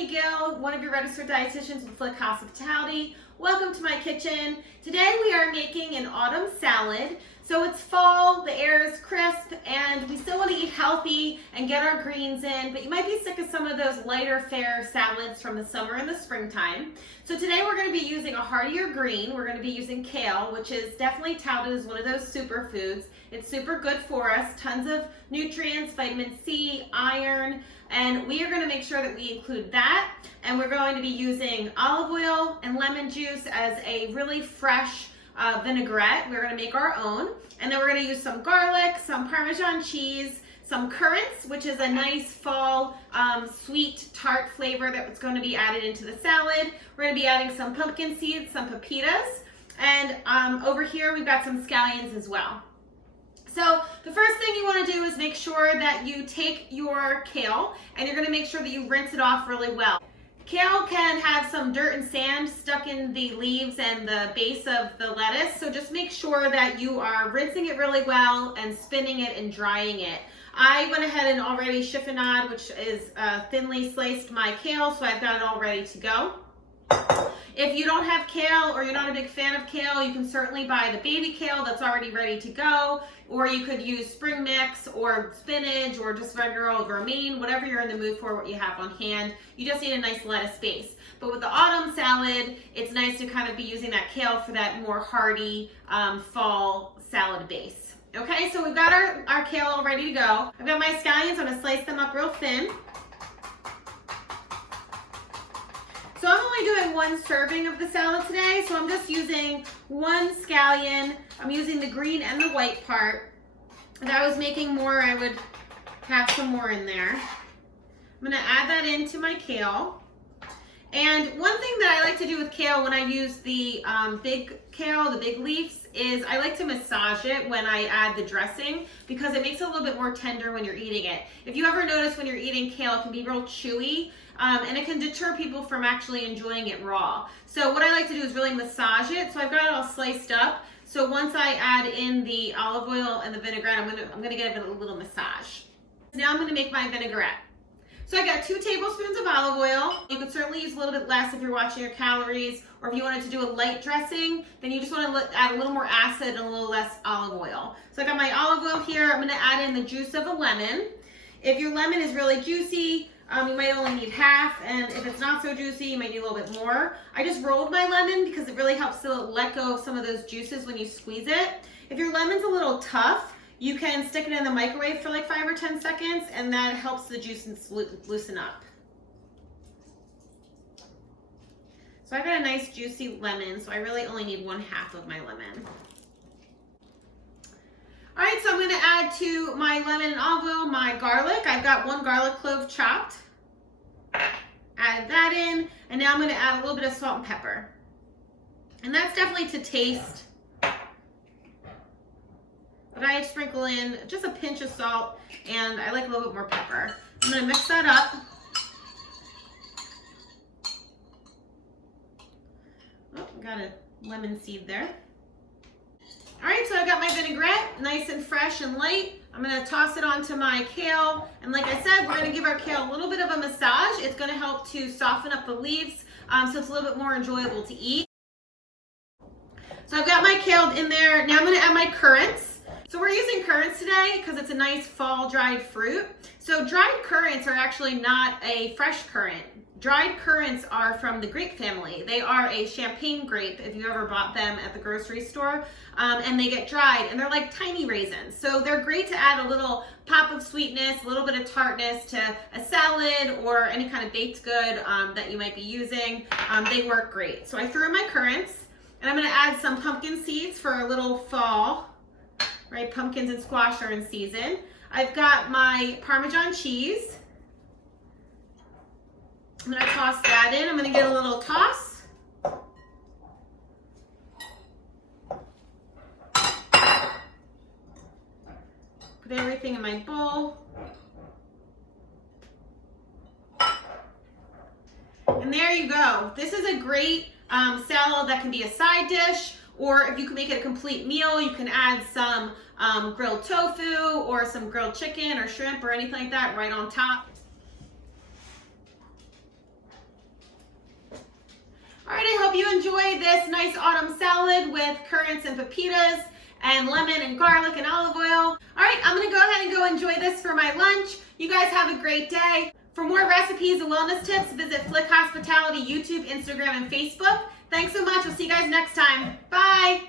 me, Gail, one of your registered dietitians with Flik Hospitality. Welcome to my kitchen. Today we are making an autumn salad. So it's fall, the air is crisp, and we still want to eat healthy and get our greens in, but you might be sick of some of those lighter fare salads from the summer and the springtime. So today we're going to be using a heartier green. We're going to be using kale, which is definitely touted as one of those superfoods. It's super good for us, tons of nutrients, vitamin C, iron, and we are going to make sure that we include that. And we're going to be using olive oil and lemon juice as a really fresh vinaigrette. We're going to make our own. And then we're going to use some garlic, some Parmesan cheese, some currants, which is a nice fall sweet tart flavor that's going to be added into the salad. We're going to be adding some pumpkin seeds, some pepitas, and over here we've got some scallions as well. So the first thing you want to do is make sure that you take your kale and you're going to make sure that you rinse it off really well. Kale can have some dirt and sand stuck in the leaves and the base of the lettuce, so just make sure that you are rinsing it really well and spinning it and drying it. I went ahead and already chiffonade, which is thinly sliced my kale, so I've got it all ready to go. If you don't have kale or you're not a big fan of kale, you can certainly buy the baby kale that's already ready to go, or you could use spring mix or spinach or just regular old romaine, whatever you're in the mood for, what you have on hand. You just need a nice lettuce base. But with the autumn salad, it's nice to kind of be using that kale for that more hearty fall salad base. Okay, so we've got our kale all ready to go. I've got my scallions. I'm going to slice them up real thin. So I'm only doing one serving of the salad today, so I'm just using one scallion. I'm using the green and the white part. If I was making more, I would have some more in there. I'm gonna add that into my kale. And one thing that I like to do with kale when I use the big kale, the big leaves, is I like to massage it when I add the dressing because it makes it a little bit more tender when you're eating it. If you ever notice when you're eating kale, it can be real chewy. And it can deter people from actually enjoying it raw. So what I like to do is really massage it. So I've got it all sliced up. So once I add in the olive oil and the vinaigrette, I'm gonna give it a little massage. Now I'm gonna make my vinaigrette. So I got 2 tablespoons of olive oil. You could certainly use a little bit less if you're watching your calories, or if you wanted to do a light dressing, then you just want to add a little more acid and a little less olive oil. So I got my olive oil here. I'm gonna add in the juice of a lemon. If your lemon is really juicy, you might only need half, and if it's not so juicy, you might need a little bit more. I just rolled my lemon because it really helps to let go of some of those juices when you squeeze it. If your lemon's a little tough, you can stick it in the microwave for like 5 or 10 seconds, and that helps the juice loosen up. So I've got a nice juicy lemon, so I really only need 1/2 of my lemon. All right, so I'm gonna add to my lemon and olive oil my garlic. I've got 1 garlic clove chopped. Add that in, and now I'm gonna add a little bit of salt and pepper. And that's definitely to taste. But I sprinkle in just a pinch of salt, and I like a little bit more pepper. I'm gonna mix that up. Oh, got a lemon seed there. All right, so I've got my vinaigrette, nice and fresh and light. I'm gonna toss it onto my kale. And like I said, we're gonna give our kale a little bit of a massage. It's gonna help to soften up the leaves so it's a little bit more enjoyable to eat. So I've got my kale in there. Now I'm gonna add my currants. So we're using currants today because it's a nice fall dried fruit. So dried currants are actually not a fresh currant. Dried currants are from the grape family. They are a champagne grape if you ever bought them at the grocery store, and they get dried, and they're like tiny raisins. So they're great to add a little pop of sweetness, a little bit of tartness to a salad or any kind of baked good that you might be using. They work great. So I threw in my currants, and I'm gonna add some pumpkin seeds for a little fall, right? Pumpkins and squash are in season. I've got my Parmesan cheese. I'm gonna toss that in. I'm gonna get a little toss. Put everything in my bowl. And there you go. This is a great salad that can be a side dish, or if you can make it a complete meal, you can add some grilled tofu or some grilled chicken or shrimp or anything like that right on top. All right, I hope you enjoy this nice autumn salad with currants and pepitas and lemon and garlic and olive oil. All right, I'm gonna go ahead and go enjoy this for my lunch. You guys have a great day. For more recipes and wellness tips, visit Flik Hospitality, YouTube, Instagram, and Facebook. Thanks so much. We'll see you guys next time. Bye.